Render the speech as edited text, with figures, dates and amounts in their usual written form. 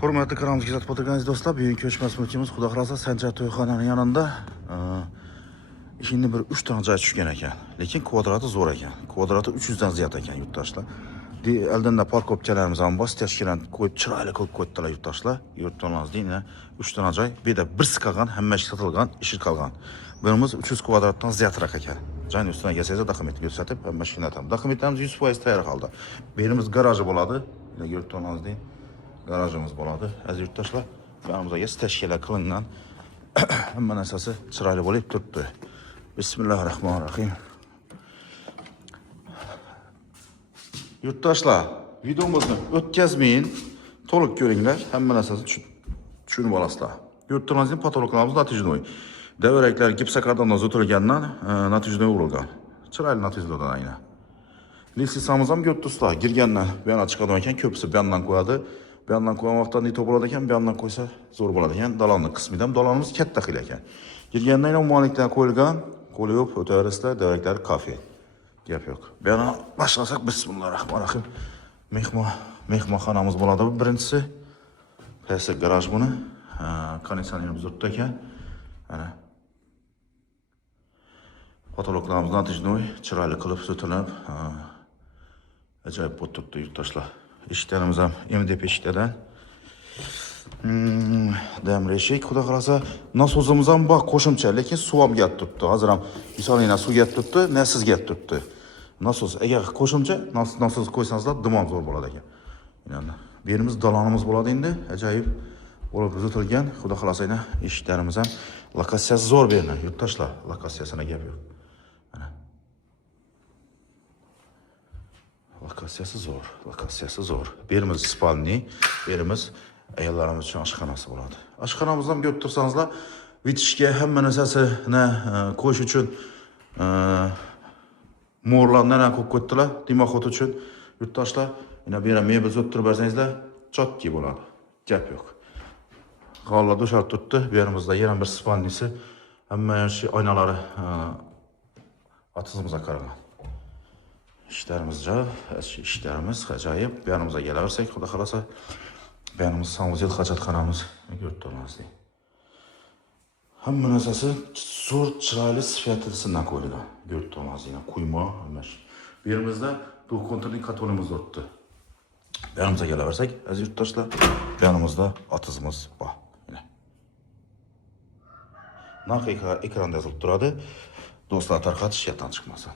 Hurmatli kanalımızga kuzatib o'tirganingiz do'stlar, bugungi ko'chmas mulkimiz Xudo xolasa Sanjar to'yxonaning yonida ishini bir 3 ta joy tushgan ekan. Lekin kvadrati zo'r ekan. Kvadrati 300 dan ziyod ekan yurtdoshlar. Oldinda parkovkalarimiz ham bor, tashkilot qo'yib chiroyli qilib qo'ydilar yurtdoshlar. Yurtdoshimizda 3 ta joy, bu yerda bir qolgan, hamma ish sotilgan, ishi qolgan. Birimiz 300 kvadratdan ziyodroq ekan. Joyning ustidan kelsangiz dokumentni ko'rsatib, hamma ishni aytaman. Dokumentlarimiz 100% tayyor holda. Birimiz garaji bo'ladi. Yurtdoshimizda garajimiz bo'ladi. Aziz yurtdoshlar, yonimizga tashkilot qilingan hamma narsasi chiroyli bo'lib turibdi. Bismillahirrohmanirrohim. Yurtdoshlar, videomizni o'tkazmayin, to'liq ko'ringlar, hamma narsasi tushunib olasizlar. Yurtdoshimizning patologlarimiz natijano'y. Davraklar gipsokardondan o'tilgandan natijano'y urilgan. Chiroyli natijalardan aynan. Lisitsamiz ham yurtdoshlar, girgandan bu yana chiqadigan ekan, ko'pisi bu yandan qo'yadi. Bu yandan qo'ygan vaqtda ne to'p bo'ladi ekan, bu yandan qo'ysa zo'r bo'ladi ekan. Dalonning qismida ham dalonimiz katta qil ekan. Girgandan ham moliklar qo'yilgan, qo'li yo'q, o'taverasizlar, davraklar kafe. Gap yo'q. Bu yana boshlasak, bismillahirrohmanirrohim. Mehmonxonamiz bo'ladi bu birinchisi. Qaysi garaj buni? Konditsionerimiz o'tdi ekan. Mana patologlarimiz natijano'y, chiroyli qilib sotilib, ajoyib bo'lib turibdi yurtdoshlar. Eshiklarimiz ham MDP eshiklardan. Damir eshik, xudo xolasa, nasosimiz ham bor qo'shimcha, lekin suv ham kelib turibdi. Hozir ham misolinglar suv kelib turibdi, nasiz kelib turibdi. Nasos, agar qo'shimcha nasos qo'ysangizlar, dimon zo'r bo'ladi ekan. Yani birimiz dalonimiz bo'ladi endi, ajoyib bo'lib uzatilgan. Xudo xolasa, eshiklarimiz ham lokatsiyasi zo'r berilgan, yurtdoshlar. Lokatsiyasina gap yo'q. Lokatsiyasi zo'r. Birimiz spalni, birimiz ayollarimiz uchun oshxonasi bo'ladi. Oshxonamizni ham ko'rib tursangizlar, vitishga hamma narsasini qo'yish uchun mo'rlardan ham qo'yib qo'ydilar, dimoxot uchun. Yurtdoshlar, yana bu yerga mebel o'tirib bersangizlar, chotki bo'ladi. Gap yo'q. G'ollar do'shar turibdi. Bu yerimizda yana bir spalnisi, hamma shu oynalari otizimizga qaragan. İşlerimiz ajoyib. Bu yanimizga kelaversak, xudo xolasa, bu yanimiz samozel hojatxonamiz yurtdoshimiz. Hamma narsasi zo'r, chiroyli sifatida qo'yilgan. Yurtdoshimizga quyma, emash. Bu yerimizda bu kontrning katolimiz o'tdi. Bu yanimizga kelaversak, aziz yurtdoshlar, bu yanimizda otizimiz bor. Narx ekranda yozilib turadi. Do'stlar, tarqatish yetdan chiqmasin.